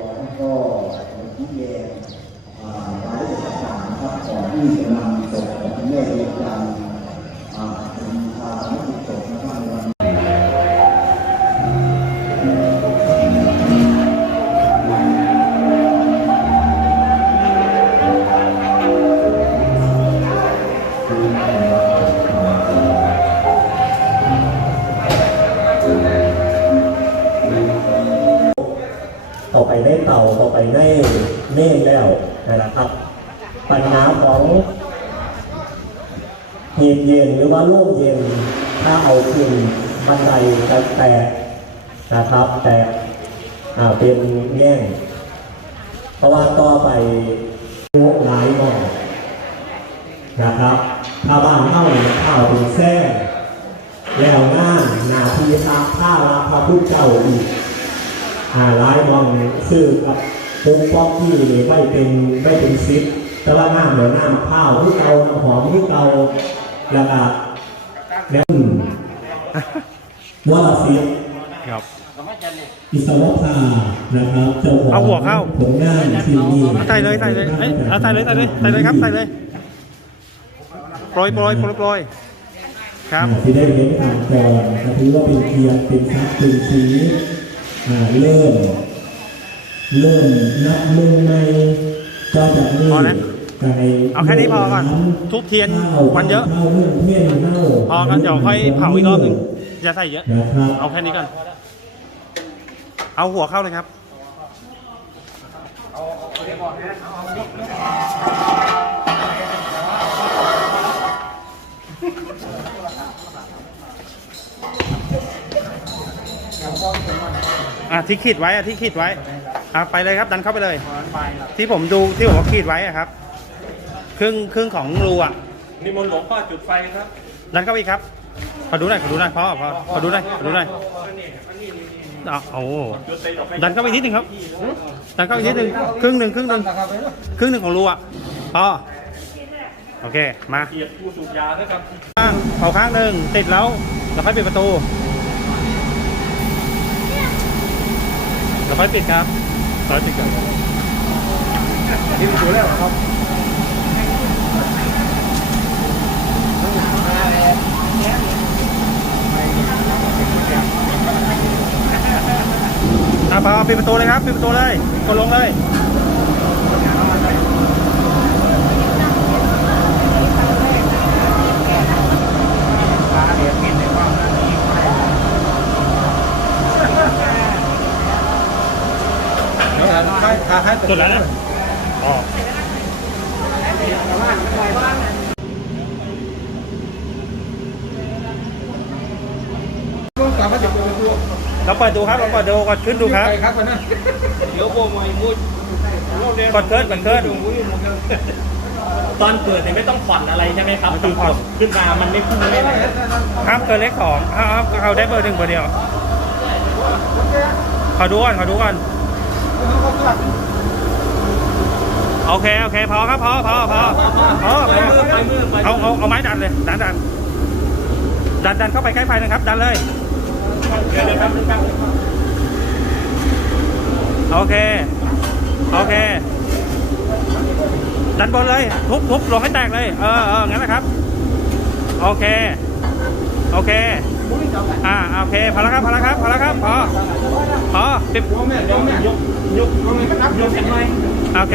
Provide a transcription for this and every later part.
รอแล้วก็ชี้แจงอ่แยละเอียดต่างๆครับก่อนที่จะนำศพของคุณแม่ไปยังอ่าเป็นทาง เน่แล้วนะครับ ปัญหาของเหตุเย็นหรือว่าโรคเย็น ถ้าเอาขึ้นบันไดจะแตกนะครับแตกเป็นแง่งเพราะว่าต่อไปโรคหลายหมองนะครับ ถ้าบ้านเข้าเข้าเป็นแท้แล้วหน้าหนาทีตาผ้าลาพระพุทธเจ้าอีกหาร้ายมองซื้อกับ ปุ๊บป๊อกที่ไม่เป็นไม่เป็นซิปแต่ว่าหน้าเหมือนหน้ามะพร้าวที่เกาน้ำหอมที่เกาแล้วก็แล้วว่าซิปครับอิสระภานะครับเจ้าของเอาหัวเข้าผลงานที่นี่ใส่เลยใส่เลยเอ้ยเอาใส่เลยใส่เลยใส่เลยครับใส่เลยโปรยโปรยโปรยโปรยครับที่ได้เห็นอ่านก่อนก็ถือว่าเป็นเกียรติเป็นทรัพย์เป็นชีวิตอ่าเริ่ม เริ่มนับหนึ่งในก็จะนี่พอแล้วการในเอาแค่นี้พอก่อนทุบเทียนวันเยอะเข้าเรื่องเทียนเข้าพอกันเดี๋ยวค่อยเผาอีกรอบหนึ่งอย่าใส่เยอะนะครับเอาแค่นี้ก่อน เอาหัวเข้าเลยครับอะที่ขีดไว้อะที่ขีดไว้ อะไปเลยครับดันเข้าไปเลย ที่ผมดูที่ผมว่าขีดไว้อะครับ ครึ่งครึ่งของรูอะนิมนต์หลวงพ่อจุดไฟครับดันเข้าไปอีกครับขอดูหน่อยขอดูหน่อยพ่อพ่อขอดูหน่อยขอดูหน่อยอะโอ้โหดันเข้าไปนิดนึงครับดันเข้าไปนิดนึงครึ่งหนึ่งครึ่งหนึ่งครึ่งหนึ่งของรูอะพ่อโอเคมาเกียรติผู้สูบยาด้วยครับข้างเผาข้างหนึ่งติดแล้วแล้วค่อยปิดประตูแล้วค่อยปิดครับค่อยปิดครับ ที่ประตูแล้วครับอะพอปิดประตูเลยครับ ปิดประตูเลยกดลงเลย ให้ ให้ให้กดแล้วนะอ๋อต้องกลับมาจุดประตูเราเปิดดูครับเราเปิดดูกดขึ้นดูครับไปครับวันนั้นเดี๋ยวโบมวยมุดกดเคิร์ดกดเคิร์ดตอนเกิดเนี่ยไม่ต้องผ่อนอะไรใช่ไหมครับไม่ต้องผ่อนขึ้นมามันไม่พุ่งเลยนะห้ามเกินเลขสองห้ามเขาได้เบอร์หนึ่งเบอร์เดียวขอดูก่อนขอดูก่อน โอเคโอเคพอครับพอพอพอพอไปมือไปมือเอาเอาเอาไม้ดันเลยดันดันดันดันเข้าไปใกล้ไฟนะครับ ดันเลยโอเคโอเค ดันบนเลยทุบทุบลงให้แตกเลยเออเอองั้นนะครับ โอเค โอเคอ่าโอเคพอแล้วครับพอแล้วครับพอแล้วครับพอพอปิดโยมแม่โยมแม่ยกยกโยมแม่ก็นับโยนเสร็จไหมโอเคพับพับพับอ่า โอเ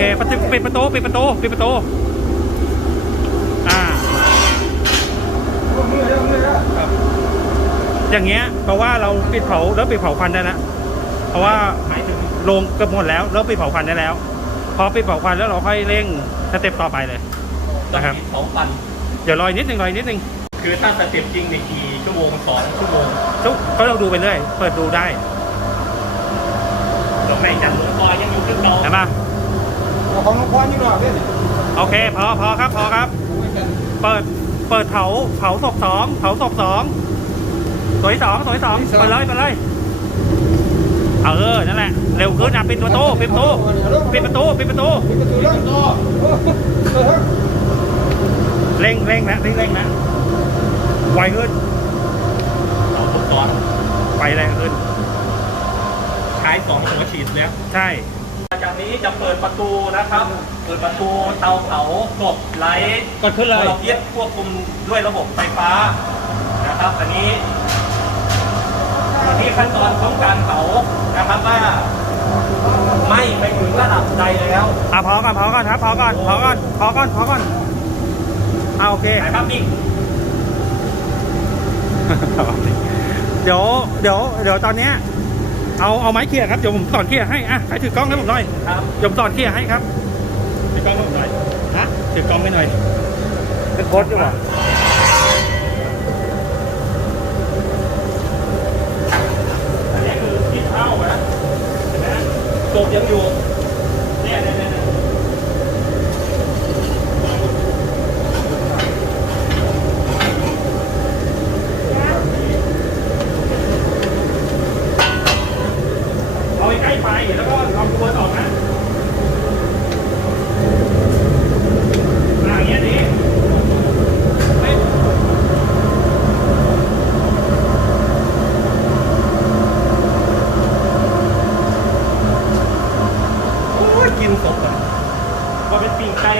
คปิดปิดประตู ปิดประตู ปิดประตู อ่ามือเร็วมือเร็วอย่างเงี้ยแปลว่าเราปิดเผาเริ่มปิดเผาควันได้แล้วเพราะว่าหมายถึงโรงเกือบหมดแล้วเริ่มปิดเผาควันได้แล้ว พอปิดเผาควันแล้วเราค่อยเร่งสเต็ปต่อไปเลย นะครับสองปันเดี๋ยวรออีกนิดหนึ่งรออีกนิดหนึ่งคือถ้าสเต็ปจริงในกี่ชั่วโมงสองชั่วโมงทุกก็เราดูไปเรื่อย เปิดดูได้ตรง ไหนจันทร์หลวงพ่อยังอยู่ขึ้นเราเห็นปะของหลวงพ่อนี่หรอเนี่ยโอเค พอพอครับพอครับ เปิดเปิดเผาเผาศพสองเผาศพสองสวยสองสวยสองไปเลยไปเลยเออนั่นแหละเร็วขึ้นอะปิดประตูปิดประตูปิดประตูปิดประตูปิดประตูแล้วต่อเออเร่งเร่งนะเร่งเร่งนะไวขึ้นเราตกซ้อนไฟแรงขึ้นายสองหัวฉีดแล้วใช่จากนี้จะเปิดประตูนะครับ เปิดประตูเตาเผากบไลท์กดขึ้นเลยเราเพียควบคุมด้วยระบบไฟฟ้านะครับ อันนี้อันนี้ขั้นตอนของการเผานะครับว่าไหม่ไปถึงระดับใดแล้วอะพอก่อนพอก่อนครับพอก่อนพอก่อนพอก่อนพอก่อนเอาโอเคนะครับนี่เดี๋ยวเดี๋ยวเดี๋ยวตอนเนี้ย เอาเอาไม้เขี่ยครับเดี๋ยวผมสอนเขี่ยให้อะใครถือกล้องให้ผมหน่อยครับเดี๋ยวผมสอนเขี่ยให้ครับถือกล้องให้ผมหน่อยฮะถือกล้องให้หน่อยเป็นโค้ดดีกว่าอันนี้คือที่เท้านะเห็นไหมกบยังอยู่เนี่ย กินสดก่อพอเป็นปีกไก่